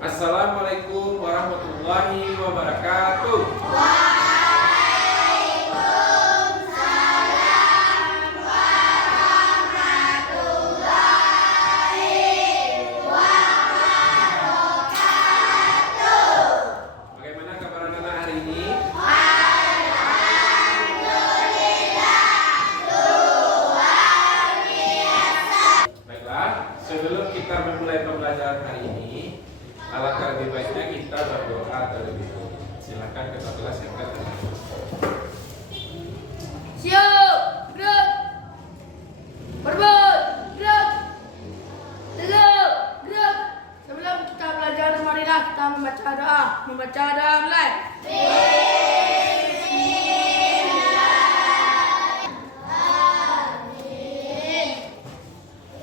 Assalamualaikum warahmatullahi wabarakatuh. Waalaikumsalam warahmatullahi wabarakatuh. Bagaimana kabar anak-anak hari ini? Alhamdulillah, luar biasa. Baiklah, sebelum kita memulai pembelajaran hari ini, alangkah lebih baiknya kita berdoa terlebih dahulu. Silakan ketua kelas yang akan Siap, gerak. Berbut, gerak. Tegak, gerak. Sebelum kita belajar, marilah kita membaca doa. Membaca doa mulai.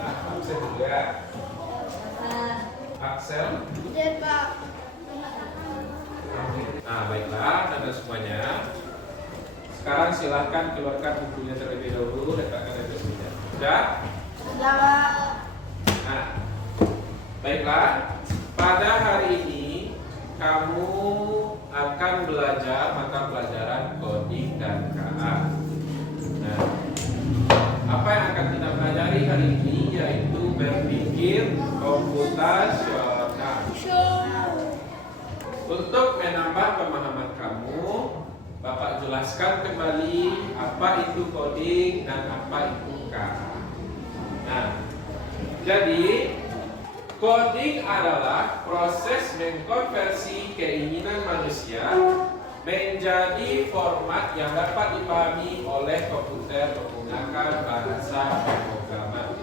Axel juga. Axel. Nah, baiklah, dan semuanya. Sekarang silahkan keluarkan bukunya terlebih dahulu, letakkan di meja. Sudah? Nah, baiklah. Pada hari ini kamu akan belajar mata pelajaran coding dan KA. Nah, apa yang akan kita pelajari hari ini yaitu berpikir komputasional. Untuk menambah pemahaman kamu, Bapak jelaskan kembali apa itu coding dan apa itu KA. Nah, jadi coding adalah proses mengkonversi keinginan manusia menjadi format yang dapat dipahami oleh komputer menggunakan bahasa pemrograman.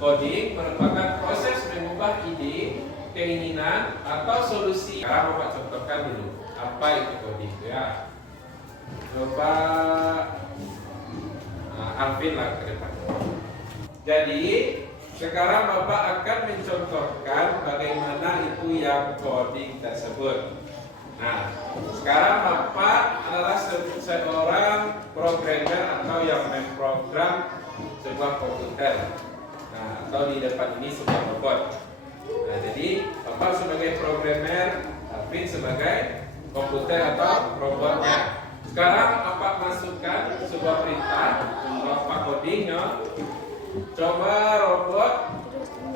Coding merupakan proses mengubah ide, keinginan, atau solusi. Sekarang Bapak contohkan dulu apa itu coding ya. Coba Alvin lah ke depan. Jadi sekarang Bapak akan mencontohkan bagaimana itu yang coding tersebut. Nah, sekarang Bapak adalah seorang programmer atau yang memprogram sebuah komputer. Nah, atau di depan ini sebuah robot. Nah, jadi Bapak sebagai programmer, Alvin sebagai komputer atau robotnya. Sekarang Bapak masukkan sebuah perintah, Bapak codingnya. Coba robot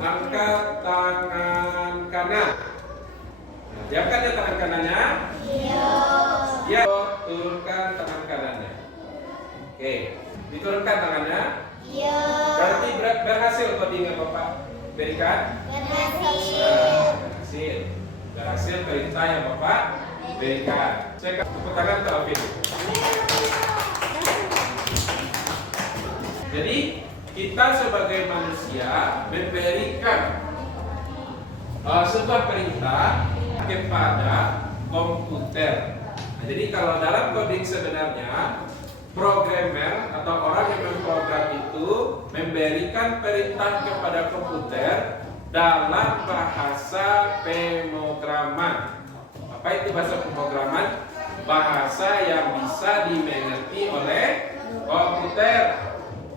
angkat tangan kanan. Nah, diangkat ya tangan kanannya. Ya, turunkan tangan kanannya. Oke, diturunkan tangannya. Berarti berhasil codingnya Bapak berikan. Berhasil perintah yang Bapak berikan. Saya kasih tepuk tangan ke Alvin. Jadi kita sebagai manusia memberikan sebuah perintah kepada komputer. Nah, jadi kalau dalam coding sebenarnya programmer atau orang yang memprogram itu memberikan perintah kepada komputer dalam bahasa pemrograman. Apa itu bahasa pemrograman? Bahasa yang bisa dimengerti oleh komputer.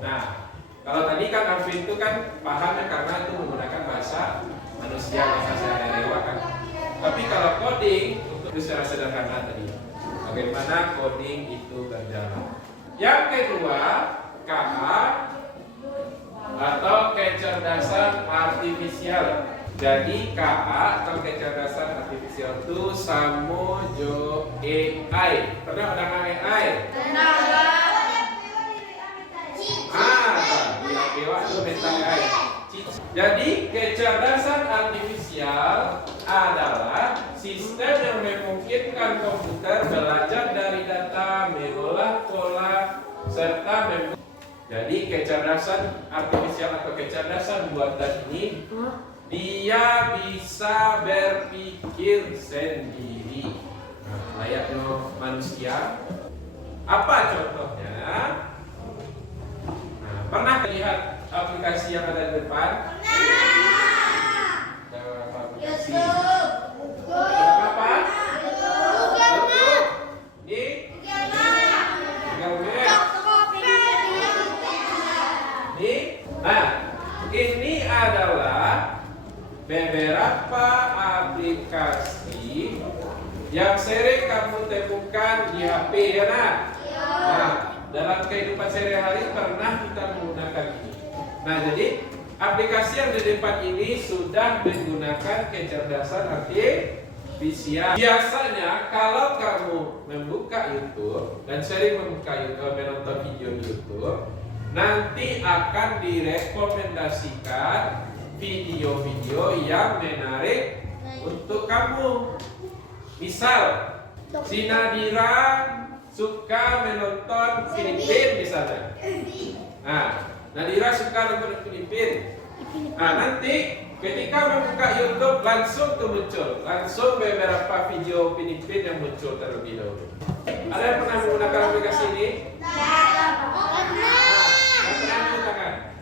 Nah, kalau tadi kan Alvin itu kan pahamnya karena itu menggunakan bahasa manusia, bahasa sehari-hari kan. Tapi kalau coding itu secara sederhana tadi. Bagaimana coding itu berjalan. Yang kedua, KA atau kecerdasan artifisial. Jadi KA atau kecerdasan artifisial itu Samojo AI. Pernah dengar AI? Jadi kecerdasan artifisial adalah sistem yang memungkinkan komputer belajar dari data, mengolah pola, serta jadi kecerdasan artifisial atau kecerdasan buatan ini dia bisa berpikir sendiri. Nah, layaknya manusia. Apa contohnya? Nah, pernah lihat aplikasi yang ada di depan? Aplikasi. Apa? Ini? Ini? Nah, ini adalah beberapa aplikasi yang sering kamu temukan di HP ya nak? Nah, dalam kehidupan sehari-hari pernah kita menggunakan ini. Nah, jadi aplikasi yang di depan ini sudah menggunakan kecerdasan artifisial. Biasanya kalau kamu membuka YouTube dan sering membuka YouTube, menonton video di YouTube, nanti akan direkomendasikan video-video yang menarik untuk kamu. Misal, si Nadira suka menonton Filipin misalnya. Nah, Nadira suka nonton Filipin. Nah, nanti ketika membuka YouTube langsung tuh muncul, langsung beberapa video Filipin yang muncul terlebih dahulu. Ada yang pernah menggunakan aplikasi ini? Yang pernah menggunakan?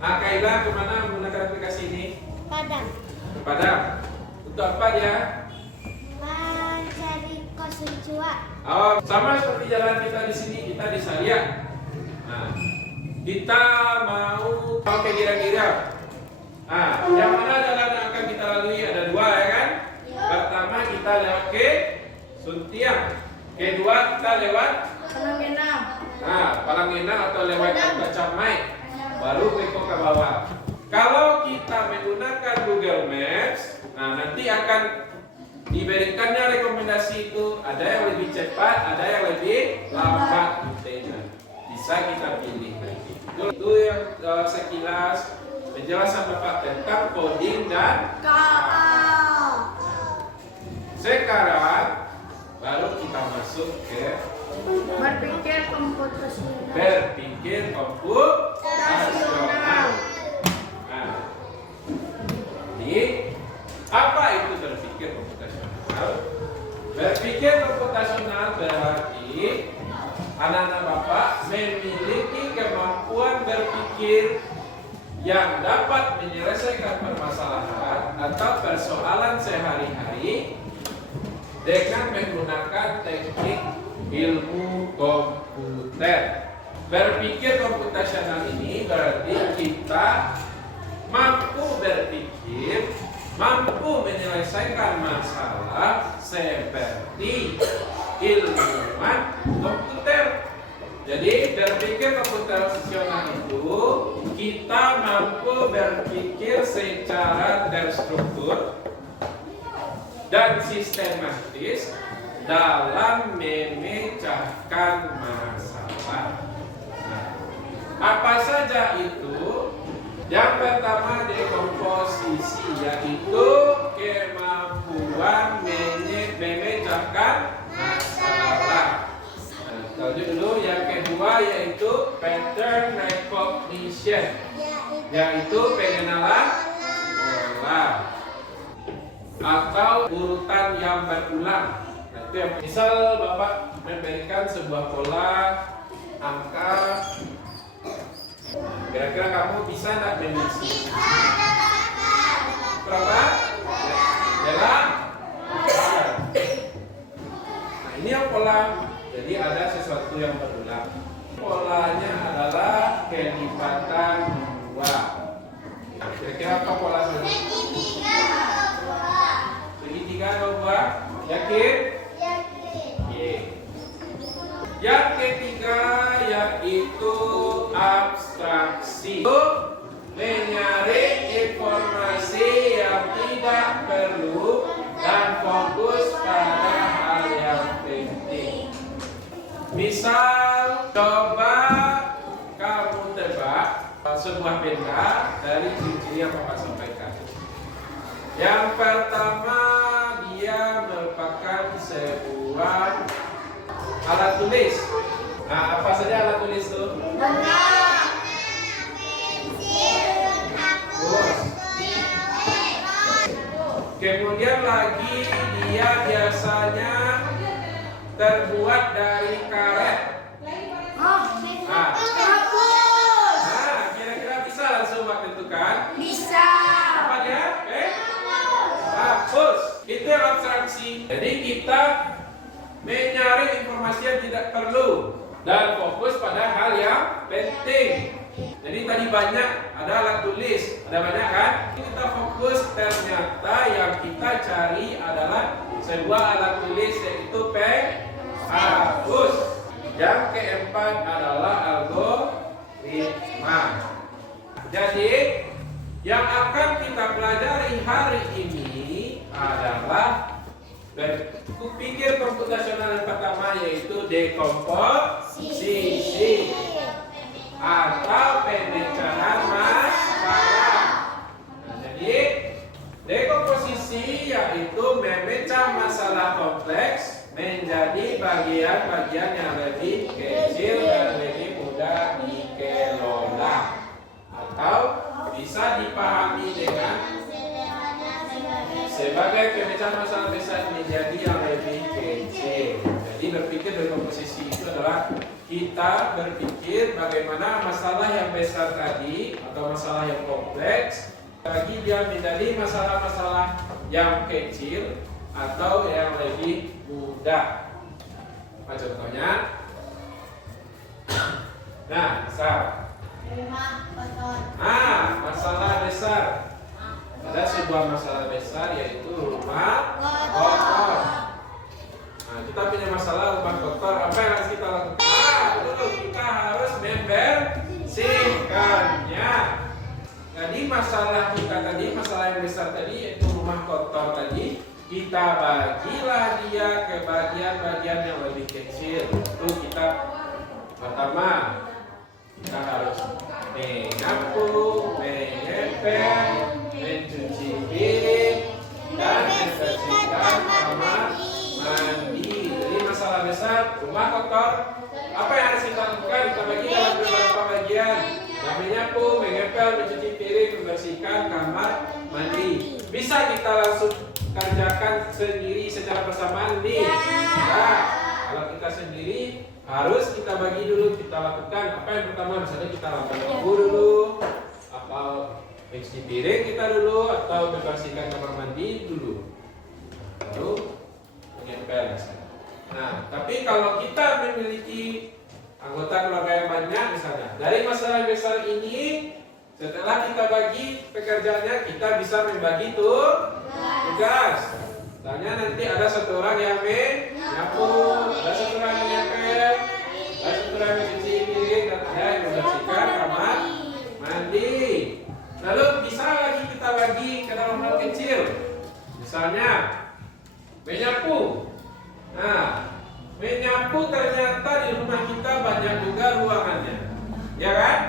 Nah, Kaila kemana menggunakan aplikasi ini? Padang. Ke Padang. Untuk apa dia? Mencari kosong cuak. Oh, sama seperti jalan kita di sini, kita di Salia. Nah, kita mau pakai gira-gira. Nah, yang mana jalan yang akan kita lalui ada dua ya kan? Pertama kita lewat ke Suntiang. Kedua kita lewat Palangena atau lewat Kacamai. Baru Beko ke bawah. Kalau kita menggunakan Google Maps, nah nanti akan diberikannya rekomendasi itu, ada yang lebih cepat, ada yang lebih lambat rutenya. Bisa kita pilih lagi. Itu yang sekilas penjelasan Bapak tentang coding dan sekarang baru kita masuk ke Berpikir komputasi. berpikir komputasional. Nah, jadi apa itu berpikir komputasional? Berpikir komputasional berarti anak-anak Bapak memiliki kemampuan berpikir yang dapat menyelesaikan permasalahan atau persoalan sehari-hari dengan menggunakan teknik ilmu komputer. Berpikir komputasional ini berarti kita mampu berpikir, mampu menyelesaikan masalah seperti ilmuwan komputer. Jadi berpikir komputasional itu kita mampu berpikir secara terstruktur dan sistematis dalam memecahkan masalah. Nah, apa saja itu? Yang pertama dekomposisi, yaitu kemampuan memecahkan masalah. Nah, lanjut dulu. Yang kedua yaitu pattern recognition, yaitu pengenalan pola atau urutan yang berulang. Nah, itu yang misal Bapak memberikan sebuah pola angka, kira-kira kamu bisa nggak memiliki berapa? Jalan. Nah, ini yang pola. Jadi ada sesuatu yang berulang. Polanya adalah kelipatan dua. Nah, kira-kira apa pola selanjutnya? Segitiga atau dua? Yakin? Yakin. Yang ketiga yaitu abstraksi. Menyaring informasi yang tidak perlu dan fokus pada hal yang penting. Misal, coba kamu tebak sebuah benda dari ciri-ciri yang Bapak sampaikan. Yang pertama, dia merupakan sebuah alat tulis. Nah, apa saja alat tulis itu? Kemudian lagi dia biasanya terbuat dari karet. Nah, kira-kira bisa langsung Pak tentukan? Bisa. Apa dia? Hapus. Itu yang abstraksi. Jadi kita menyaring informasi yang tidak perlu dan fokus pada hal yang penting. Jadi tadi banyak ada alat tulis, ada banyak kan? Kita fokus, ternyata yang kita cari adalah sebuah alat tulis, yaitu penghapus. Yang keempat adalah algoritma. Jadi yang akan kita pelajari hari ini adalah berpikir komputasional yang pertama, yaitu dekomposisi atau pemecahan masalah. Nah, jadi dekomposisi yaitu memecah masalah kompleks menjadi bagian-bagian yang lebih kecil dan lebih mudah dikelola, atau bisa dipahami dengan sebagai pemecahan masalah besar menjadi yang lebih kecil. Jadi berpikir dekomposisi itu adalah kita berpikir bagaimana masalah yang besar tadi atau masalah yang kompleks bagi dia menjadi masalah-masalah yang kecil atau yang lebih mudah. Apa contohnya? Nah, besar. Masalah besar. Ada sebuah masalah besar, yaitu rumah kotor. Nah, kita punya masalah rumah kotor. Apa yang harus kita lakukan? Kita harus membersihkannya. Jadi masalah kita tadi, masalah yang besar tadi, yaitu rumah kotor tadi, kita bagilah dia ke bagian-bagian yang lebih kecil. Itu kita pertama, kita harus menyapu, mengepel, mencuci piring, dan membersihkan kamar mandi. Jadi masalah besar rumah kotor. Apa yang harus kita lakukan? Kita bagi dalam beberapa bagian. Yang menyapu, mengepel, mencuci piring, membersihkan kamar mandi. Bisa kita langsung kerjakan sendiri secara bersamaan nih. Nah, kalau kita sendiri harus kita bagi dulu, kita lakukan apa yang pertama, misalnya kita lampu dulu, atau mencuci piring kita dulu, atau membersihkan kamar mandi dulu, baru mengepel misalnya. Nah, tapi kalau kita memiliki anggota keluarga yang banyak misalnya, dari masalah besar ini, setelah kita bagi pekerjaannya, kita bisa membagi tugas. Misalnya nanti ada satu orang yang menyapu, ada satu orang yang menyepel, ada satu orang yang mencuci piring, dan ada yang membersihkan kamar mandi. Lalu bisa lagi kita bagi ke dalam hal kecil. Misalnya menyapu. Nah, menyapu ternyata di rumah kita banyak juga ruangannya, ya kan?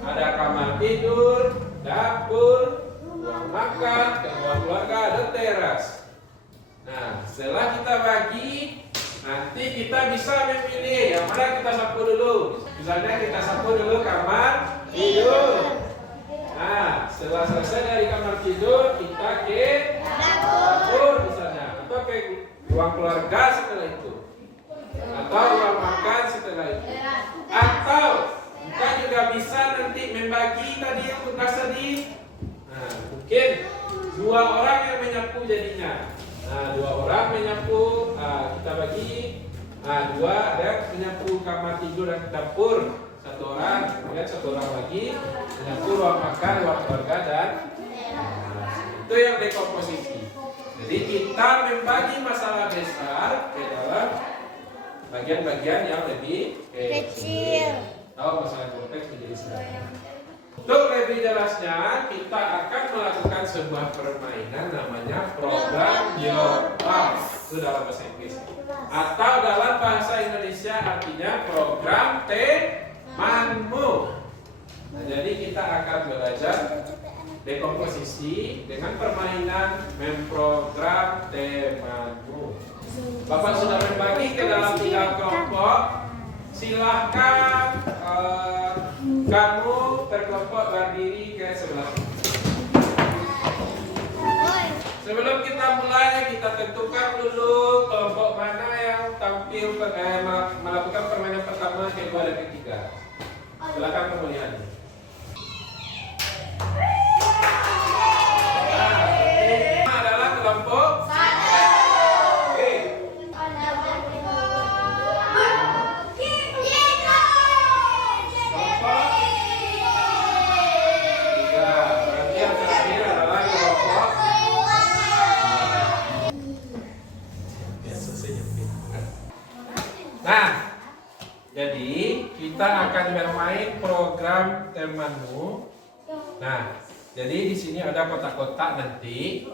Ada kamar tidur, dapur, ruang makan, ruang keluarga, ada teras. Nah, setelah kita bagi, nanti kita bisa memilih yang mana kita sapu dulu. Misalnya kita sapu dulu kamar tidur. Nah, setelah selesai dari kamar tidur, kita ke dapur misalnya, atau ke ruang keluarga setelah itu, atau ruang makan setelah itu, atau kita juga bisa nanti membagi tadi tugas tadi. Nah, mungkin 2 orang yang menyapu jadinya. Nah, 2 orang menyapu, kita bagi. Nah, 2 ada menyapu kamar tidur dan dapur. 1 orang, kemudian 1 orang lagi menyapu ruang makan, ruang keluarga, dan itu yang dekomposisi. Jadi kita membagi masalah besar ke dalam bagian-bagian yang lebih kecil. Tahu masalah kompleks menjadi sederhana. Untuk lebih jelasnya, kita akan melakukan sebuah permainan namanya program your life. Itu dalam bahasa Inggris. Atau dalam bahasa Indonesia artinya program temanmu. Nah, jadi kita akan belajar dekomposisi dengan permainan memprogram temanmu. Bapak sudah membagi ke dalam 3 kelompok. Silahkan kamu berkelompok berdiri ke sebelah. Sebelum kita mulai, kita tentukan dulu kelompok mana yang tampil melakukan permainan pertama, kedua, dan ketiga. Silakan kamu lihat. Nah, ini adalah kelompok akan bermain program temanmu. Nah, jadi di sini ada kotak-kotak nanti.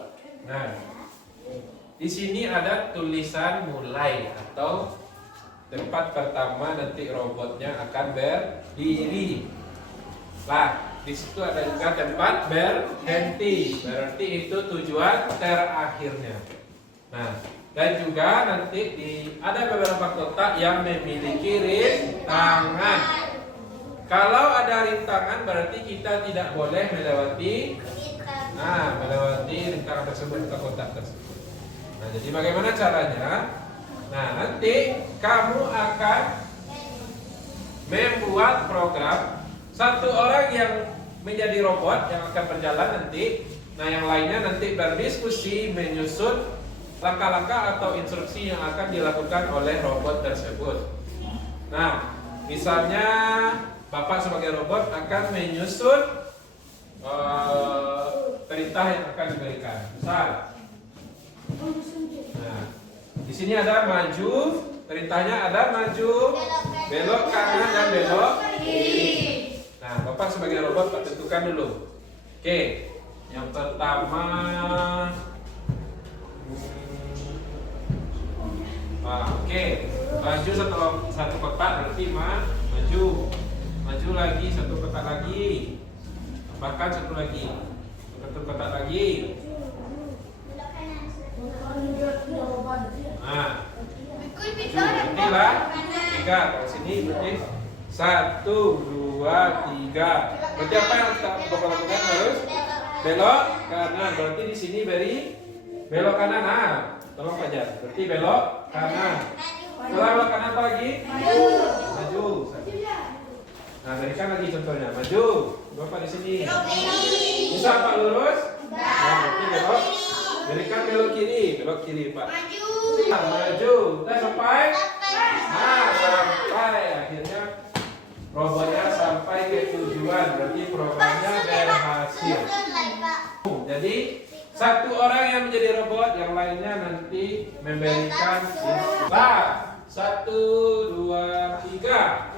Nah, di sini ada tulisan mulai atau tempat pertama nanti robotnya akan berdiri. Nah, di situ ada juga tempat berhenti. Berarti itu tujuan terakhirnya. Nah, dan juga nanti ada beberapa kotak yang memiliki rintangan. Kalau ada rintangan berarti kita tidak boleh melewati rintangan tersebut ke kotak tersebut. Nah, jadi bagaimana caranya? Nah, nanti kamu akan membuat program. Satu orang yang menjadi robot yang akan berjalan nanti. Nah, yang lainnya nanti berdiskusi menyusun langkah-langkah atau instruksi yang akan dilakukan oleh robot tersebut. Nah, misalnya Bapak sebagai robot akan menyusun perintah yang akan diberikan. Misal, nah, di sini ada maju, perintahnya ada maju, belok kanan dan belok kiri. Nah, Bapak sebagai robot Pak tentukan dulu. Oke, yang pertama, oke, maju satu kotak berarti maju lagi satu kotak lagi, tambahkan satu kotak lagi. Nah, inilah 3. Kalau sini berarti 1, 2, 3. Berarti apa yang kita lakukan harus belok kanan. Berarti di sini belok kanan. Nah, tolong Fajar. Berarti belok kanan. Setelah belok kanan apa lagi? Maju. Nah, berikan lagi contohnya. Maju. Bapak di sini. Bisa Pak lurus? Nah, berarti belok. Berikan belok kiri Pak. Maju. Udah sampai? Nah, sampai akhirnya robotnya sampai ke tujuan. Berarti programnya berhasil. Jadi satu orang yang menjadi robot, yang lainnya nanti memberikan instruksi. 1, 2, 3.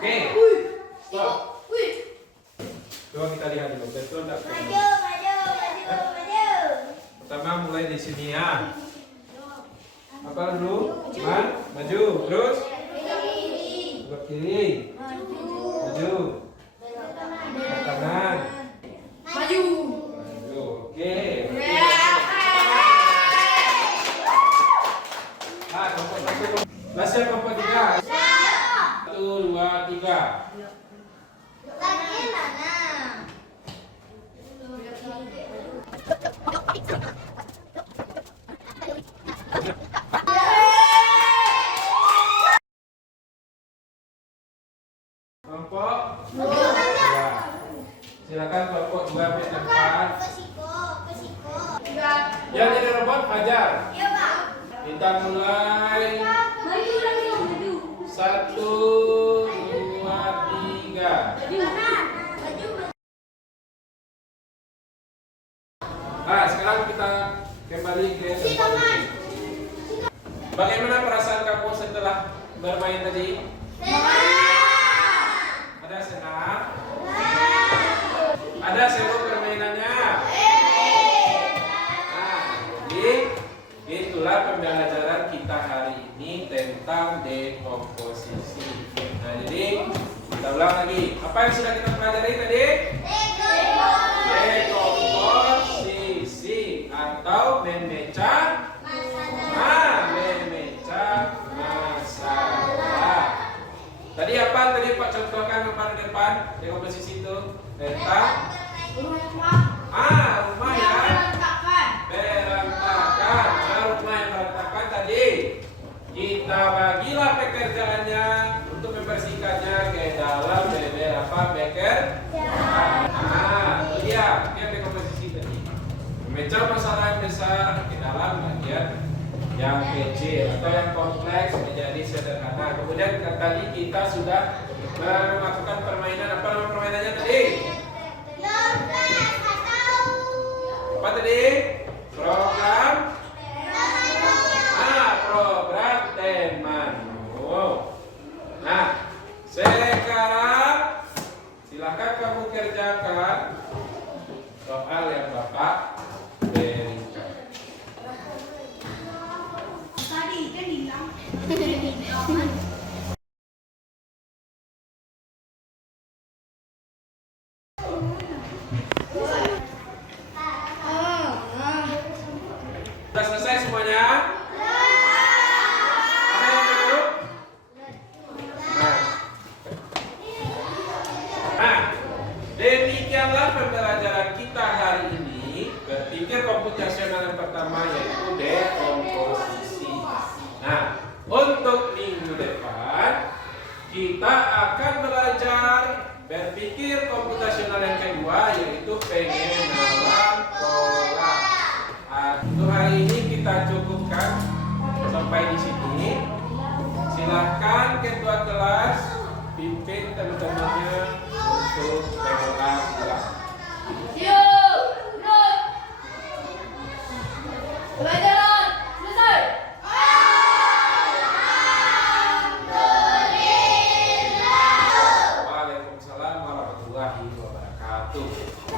Oke. Stop. Coba kita lihat dulu. Betul tak? Maju. Pertama mulai di sini ya. Apa dulu? Maju. Terus? Belok kiri. Maju. Belok kanan. Maju. Oke. Nah, kelompok 1. Last kelompok 3. 1, 2, 3. Kelompok 2. Silakan kelompok 2 sampai 4. Yang jadi robot Fajar. Kita mulai. 1, 2, 3. Nah, sekarang kita kembali ke bagaimana perasaan kamu setelah bermain tadi? Ada senang? Ada seru permainannya? Nah, jadi itulah pembelajaran kita hari ini tentang dekomposisi. Nah, jadi kita ulang lagi. Apa yang sudah kita pelajari tadi? Dekomposisi atau memecah masalah. Tadi apa? Tadi Pak contohkan apa di depan dekomposisi itu? Tentang rumah yang berantakan. Nah, rumah yang berantakan tadi kita Memecah masalah yang besar ke dalam bagian yang kecil atau yang kompleks menjadi sederhana. Kemudian tadi kita sudah melakukan permainan. Apa nama permainannya tadi? Apa tadi? Program. Program teman. Nah, sekarang silakan kamu kerjakan soal yang Bapak berikan. Tadi kan hilang. Sudah selesai semuanya? Ada yang belum? Nah, demikianlah pembelajaran kita hari ini. Berpikir komputasional yang pertama yaitu dekomposisi. Nah, untuk minggu depan kita akan belajar berpikir komputasional yang kedua yaitu pengenalan pola. Untuk hari ini kita cukupkan sampai di sini. Silahkan ketua kelas pimpin teman-temannya untuk pengenalan pola. Pelajaran selesai. Waalaikumsalam warahmatullahi wabarakatuh.